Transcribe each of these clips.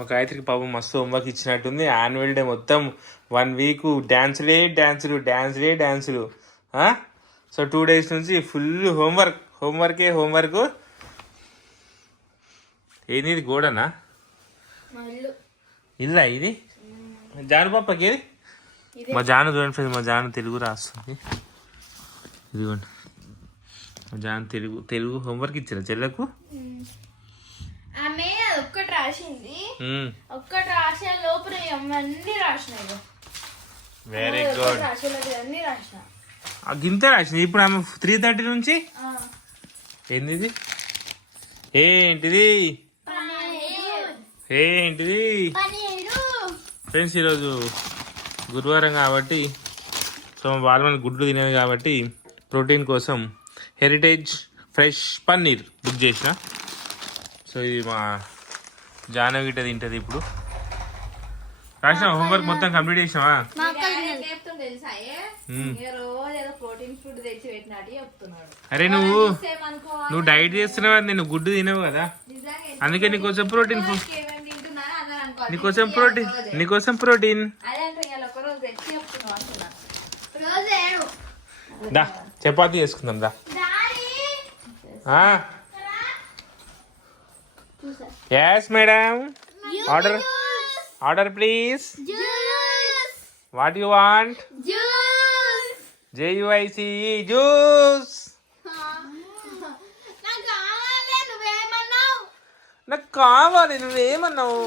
మా గాయత్రికి పాపం మస్తు హోంవర్క్ ఇచ్చినట్టుంది. యాన్యువల్ డే మొత్తం 1 వీక్ డ్యాన్సులు. సో 2 days నుంచి ఫుల్ హోంవర్క్. ఏంది ఇది గోడనా ఇల్లా ఇది? జాను పాపకి ఏది? మా జాను చూడండి ఫ్రెండ్స్, మా జాను తెలుగు రాస్తుంది. ఇదిగోండి మా జాను తెలుగు హోంవర్క్ ఇచ్చారా చెల్లకు? ఆమె ఒక్కటి రాసింది, ఒక్కటి రాసే లోపల అన్నీ రాసినాయి. Very good. అన్ని రాసిన గింతే రాసింది. ఇప్పుడు ఆమె 3:30 నుంచి ఏంటిది ఫ్రెండ్స్, ఈరోజు గురువారం కాబట్టి సో వాళ్ళ గుడ్లు తినేది కాబట్టి ప్రోటీన్ కోసం హెరిటేజ్ ఫ్రెష్ పన్నీర్ బుక్ చేసిన. సో ఇది మా జాహ్నవి గిట్ట తింటది. ఇప్పుడు రాసిన హోంవర్క్ మొత్తం కంప్లీట్ చేసినావా? అరే నువ్వు డైట్ చేస్తున్నావా? నేను గుడ్డు తినవు కదా, అందుకే నీకోసం ప్రోటీన్ ఫుడ్, నీకోసం ప్రోటీన్. దా చపాతీ చేసుకుందాం దా. Yes, madam. Order, please. Juice. What you want? Juice. JUIC juice. నాకు కావాలి, నువ్వేమన్నావు?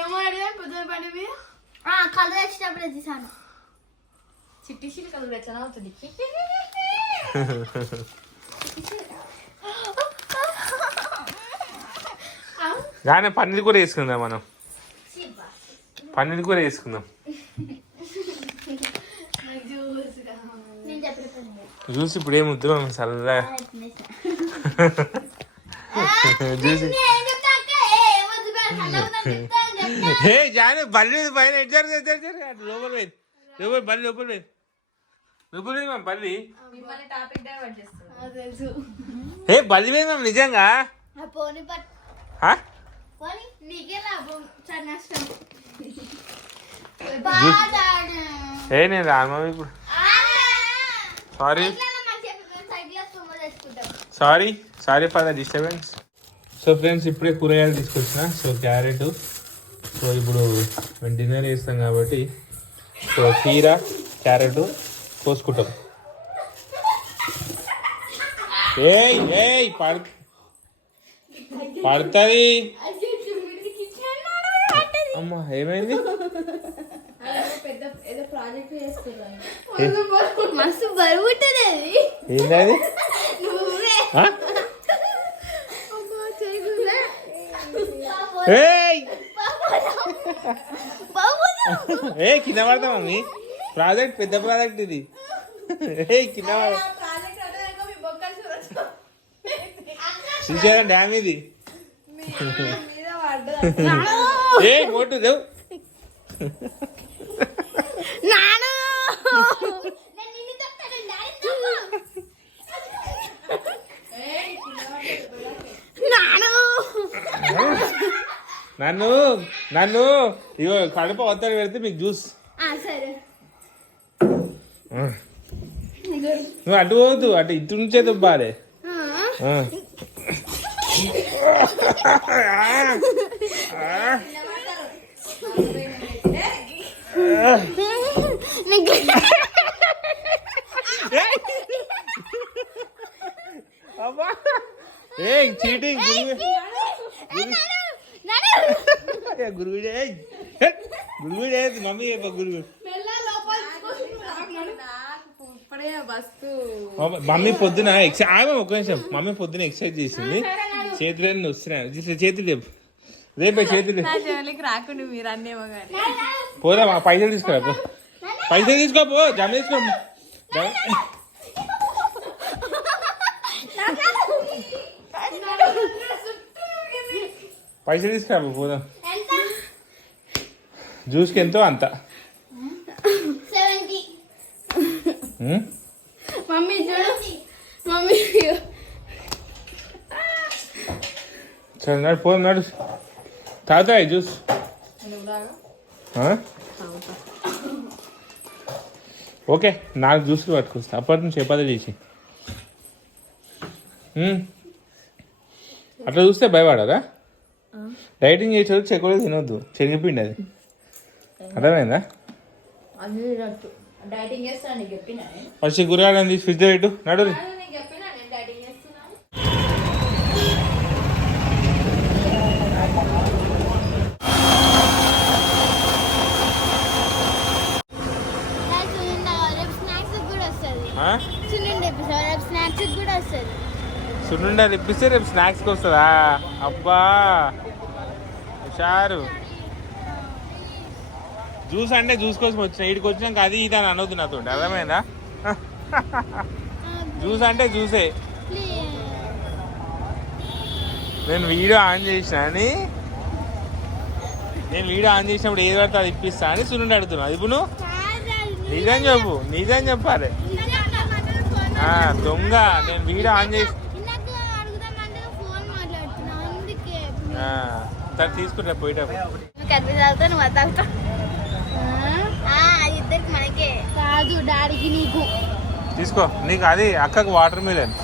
ఏమో అడిగా పొద్దున పడివి కళ్ళు తెచ్చినప్పుడు తీసాను. చిట్టి చిట్టి కళ్ళు తెచ్చాను అవుతుంది. కానీ పన్నీర్ కూర వేసుకుందాం, మనం పన్నీర్ కూర వేసుకుందాం. జ్యూస్ ఇప్పుడు ఏముద్దు మనం చల్లగా జ్యూస్. హే జాను బల్లి పైన లోపల బల్లి బల్లి హే బల్లి పోయింది మ్యామ్ నిజంగా. ఏ నేను రాను ఇప్పుడు. Sorry for the disturbance. So friends, ఇప్పుడే కూరగాయలు తీసుకొచ్చిన. సో క్యారెట్, సో ఇప్పుడు డిన్నర్ చేస్తాం కాబట్టి సో కీర క్యారెట్ కోసుకుంటాం. పడుతుంది అమ్మా. ఏమైంది? ఏంటది? కింద పడతా మమ్మీ. ప్రాజెక్ట్ పెద్ద ప్రాజెక్ట్ ఇది. కింద శ్రీశైలం డ్యామ్ ఇది. మోటు లేవు. నన్ను ఇగో కడుపు అవతల పెడితే మీకు జ్యూస్. నువ్వు అటు పోవద్దు, అటు ఇటు నుంచే దుబ్బాలే. చీటింగ్ గురువు మమ్మీ గురువు. మమ్మీ పొద్దున ఒక నిమిషం, మమ్మీ పొద్దున ఎక్సర్సైజ్ చేసింది. చేతులు వస్తున్నాయి, చేతులు రేపు చేతులు రాకుండా మీరు అన్నేమో పోదా. పైసలు తీసుకోపో, పైసలు తీసుకోపో, జమ తీసుకో. పైసలు తీసుకురా పోదాం. జ్యూస్కి ఎంతో అంత. మమ్మీ చూడు, మమ్మీ సరే నడు పోదాం నడు. తాగుతాయి జ్యూస్. ఓకే 4 జ్యూసులు పట్టుకొస్తా. అప్పటి నుంచి చపాతీ చేసి అట్లా చూస్తే భయపడదా? డైటింగ్ చేసేది చెక్కలు తినొద్దు, చెనిగిపోయింది అది. అర్థమైందా? వచ్చి గురాలని తీసి ఫ్రిడ్జ్ పెట్టు. నడు సున్నుండ తెప్పిస్తే రేపు స్నాక్స్కి వస్తుందా? అబ్బా హుషారు. జ్యూస్ అంటే జ్యూస్ కోసం వచ్చిన, వీడికి వచ్చినాక అది ఇది అని అనొద్దు నాతో. అర్థమైందా? జ్యూస్ అంటే జ్యూసే. నేను వీడియో ఆన్ చేసినప్పుడు ఏది పడితే అది ఇప్పిస్తా అని సున్నుండి అడుగుతున్నా. అది ఇప్పుడు నువ్వు నిజం చెప్పాలి. దొంగ. నేను వీడియో ఆన్ చేసి తీసుకుంటా పోయేటప్పుడు. తీసుకో. నీకు అది అక్కకు వాటర్ మిలన్.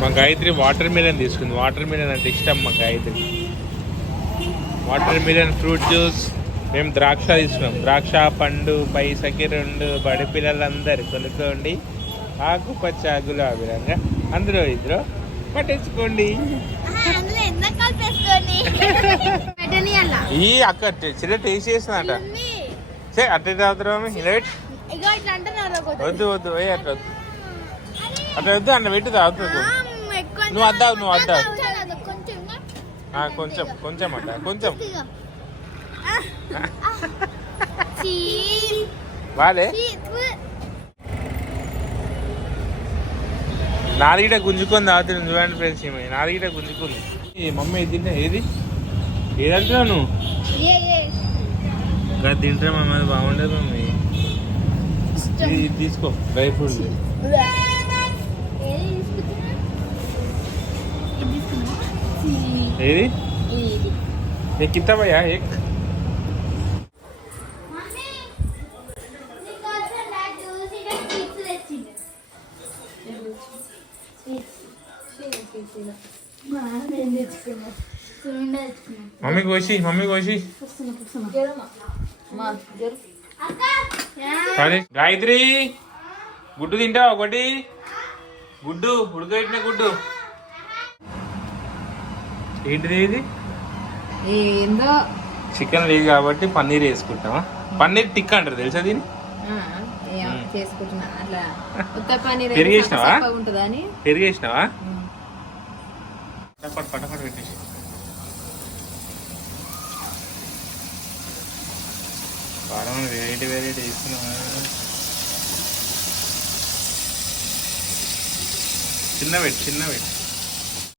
మా గాయత్రి వాటర్ మిలన్ తీసుకుంది. వాటర్ మిలన్ అంటే ఇష్టం మా Gayatri. Water melon fruit juice. మేము ద్రాక్ష తీసుకున్నాం. ద్రాక్ష పండు పైసకి 2 బడి పిల్లలందరూ కొనుక్కోండి. ఆకుపచ్చ గులాబీ రంగా అందరూ 2 పట్టించుకోండి. ఈ అక్క చిన్న టేస్ట్ చేస్తుందంట. అట్లా తాగుతున్నావు. వద్దు అట్లా వద్దు అట్లా పెట్టి తాగుతుంది. నువ్వు అద్దావు కొంచెం అంట కొంచెం వాలే. నాలుగిట గుంజుకొని తాగుతుంది. చూడండి ఫ్రెండ్స్, నాలుగిట గుంజుకుంది. మమ్మీ తింటా ఏదంటున్నావు నువ్వు? ఇంకా తింటా మమ్మీ, అది బాగుండదు మమ్మీ. ఇది తీసుకో, డ్రై ఫ్రూట్స్. ఏది कितना भैया एक? మమ్మీ కోసి గాయత్రి గుడ్డు తింటావా? ఒకటి గుడ్డు, ఉడకబెట్టిన గుడ్డు. ఏంటిది ఇది? ఏందో చికెన్ లేదు కాబట్టి పన్నీర్ వేసుకుంటామా? పన్నీర్ టిక్కా అంటారు తెలుసా దీన్ని? పెరిగేసినావా? పటపట పెట్టేసి వాడమని వెరైటీ తీసుకున్నావా? చిన్న పెట్టు